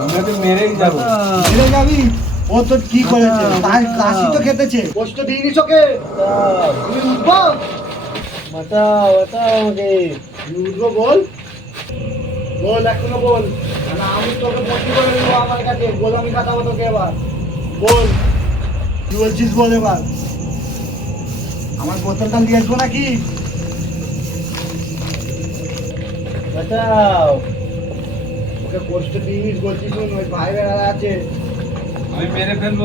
আমরা তো মেরেই যাব মেরে যাবি ও তো কি করেছে কাশি তো খেতেছে কষ্ট দিইনি চোখে তুমি উঠবো বাঁচাও বাঁচাও বল বল এখনও বল আমি তোকে বন্দি করে নেব আমার কাছে বল আমি কাটাবো তোকে এবার বল কি বলছিস বল এবার? আমার বোতলটা নিয়ে আসব নাকি? বাঁচাও। ওকে কষ্ট দিইনিস বলছিস শোন ওই ভাই বেড়া আছে। আমি মেরে ফেলব।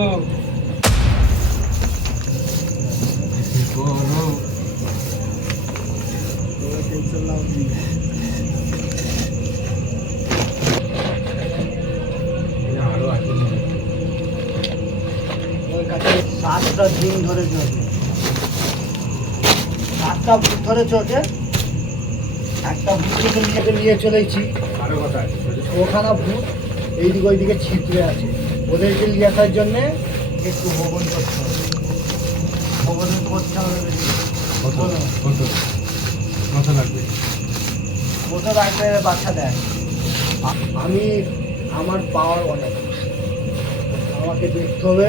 টেনশন নাও সাতটা দিন ধরে ওকে ভূত ধরেছে ওকে। একটা ভূতকে নিয়ে নিয়ে চলেছি আরও কথা আছে ওখানা ভূত এইদিকে ওইদিকে ছিটরে আছে। ওদেরকে নিয়ে আসার জন্যে একটু ভবন করতে হবে। ভবন করতে হবে বেশি। কত? লাগবে? বাচ্চা দেয় আমি আমার পাওয়ার অনেক। আমাকে দেখতে হবে।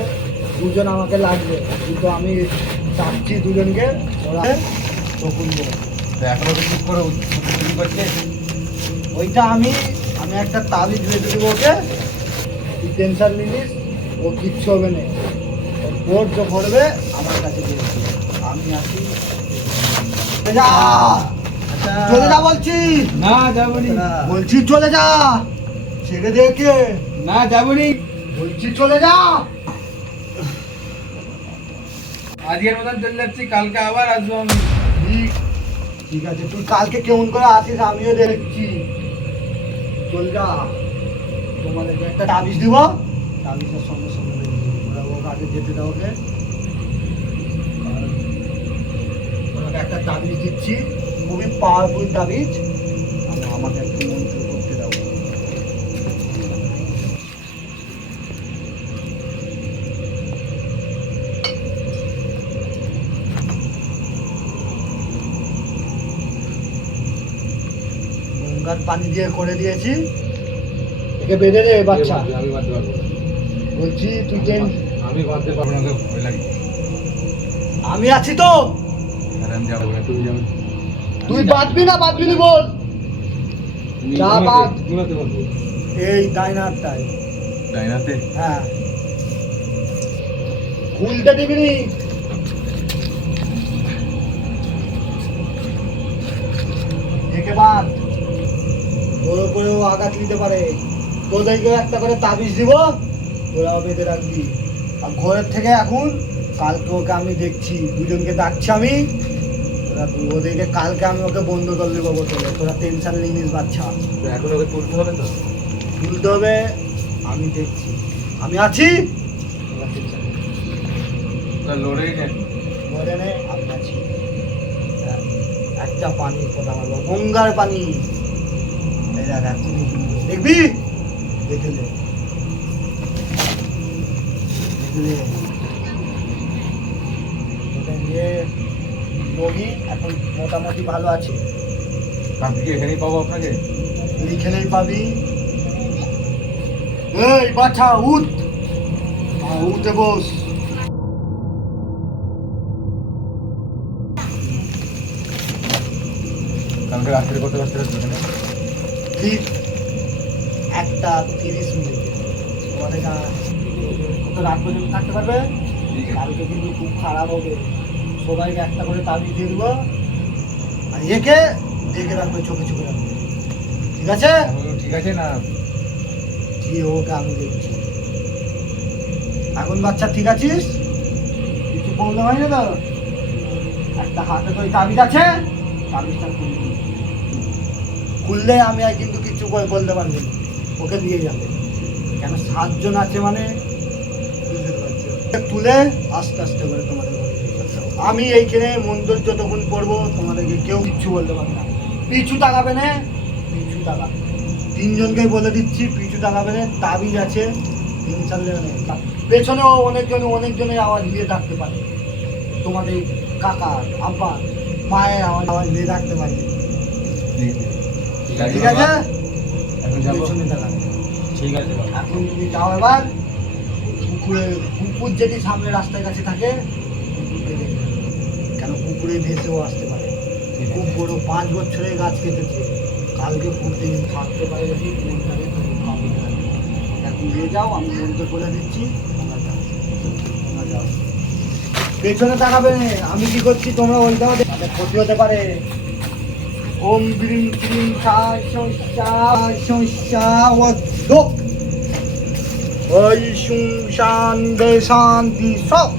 দুজন আমাকে লাগবে। কিন্তু আমি চাচ্ছি দুজনকে। ওরা। এখনও ঠিক করে করছে। ওইটা আমি আমি একটা তাবিজ বেঁধে দেবো ওকে। তুই টেনশন নিলিস ও কিচ্ছু হবে না। বোর্ড যে ভরবে আমার কাছে আমি আসি যা! চলে যা বলছি। না যাবনি। বলছি চলে যা। ছেড়ে দেখে না যাবনি। বলছি চলে যা। আজকের মতন চলে যাচ্ছি কালকে আবার আসব আমি। ঠিক আছে, তুই কালকে কেমন করে আসিস আমিও দেখছি। চল যা। তোমাদেরকে একটা তাবিজ দিব। তাবিজের সঙ্গে সঙ্গে ওরা ওকে আগে যেতে দাও, ওকে? একটা তাবিজ দিচ্ছি। খুবই পাওয়ারফুল তাবিজ। গঙ্গার পানি দিয়ে করে দিয়েছি। একে বেঁধে দে বাচ্চা। বলছি তুই টেন আমি বাঁধতে পারব না ভয় লাগে। আমি আছি তো। তুই বাঁধবি না বাঁধবি না বল। যা বাঁধ। এই ডাইনারটাই। ডাইনাতে হ্যাঁ। খুলতে দিবি নি। ঢেকে বাঁধ। আঘাত নিতে পারে। তোদেরকেও একটা করে তাবিজ দিব। তোরাও বেঁধে রাখবি। আর ঘরের থেকে এখন কালকে ওকে আমি দেখছি। দুজনকে ডাকছি আমি। তোরা দু- ওদেরকে কালকে আমি ওকে বন্ধ করে দেবো বোতলে। তোরা টেনশন নিস বাচ্চা। এখন ওকে তুলতে হবে তো? তুলতে হবে। আমি দেখছি। আমি আছি। লড়েই নেন নে। আমি আছি। হ্যাঁ, একটা পানি কথা বলব গঙ্গার পানি। দেখবি? দেখে নে। দেখে নে। রোগী এখন মোটামুটি ভালো আছে। কালকে কি এখানেই পাবো আপনাকে? এইখানেই পাবি। এই বাছা উঠ। হ্যাঁ, উঠে বস। কালকে রাত্রে কত রাত্রে আসবে ঠিক একটা তিরিশ মিনিট। তোমাদের কত রাত পর্যন্ত থাকতে পারবে? কালকে কিন্তু খুব খারাপ হবে। সবাইকে একটা করে তাবিজ দিয়ে দেবো। আর একে দেখে রাখবে চোখে চোখে রাখবে। ঠিক আছে? ঠিক আছে না? দিয়ে ওকে আমি দেখছি। এখন বাচ্চা ঠিক আছিস? কিছু প্রবলেম হয় না তো? একটা হাতে তো ওই তাবিজ আছে। তাবিজটা খুলবি। খুললে আমি আর কিন্তু কিছু বল- বলতে পারব না। ওকে দিয়ে যাবে। কেন সাতজন আছে মানে। তুলে আস্তে আস্তে করে তোমাদের নিয়ে। আমি এইখানে মন্দির যতক্ষণ পড়ব তোমাদেরকে কেউ কিচ্ছু বলতে পারবে না। পিছু তাকাবে না। পিছু তাকাবে তিনজনকে বলে দিচ্ছি, পিছু তাকাবে না। তাবিজ আছে। চার পেছনেও অনেকজন অনেকজনের আওয়াজ দিয়ে থাকতে পারে। তোমাদের কাকা, আব্বা, মায়ের আমার আমার নিয়ে রাখতে পারি। ঠিক আছে? এখন যাব। ঠিক আছে এখন তুমি যাও এবার কুকুরে কুকুর যদি সামনে রাস্তার কাছে থাকে কেন কুকুরে ভেসেও আসতে পারে। খুব বড় পাঁচ বছরের গাছ কেটেছে। কালকে থাকতে পারে যদি মনটাকে। এখন নিয়ে যাও আমি মনকে বলে দিচ্ছি তোমরা যাও তোমরা যাও পেছনে তাকাবে আমি কি করছি তোমরা ওইটাও তাদের ক্ষতি হতে পারে। 红兵兵打熊山，熊山我走；黑熊山的山地上。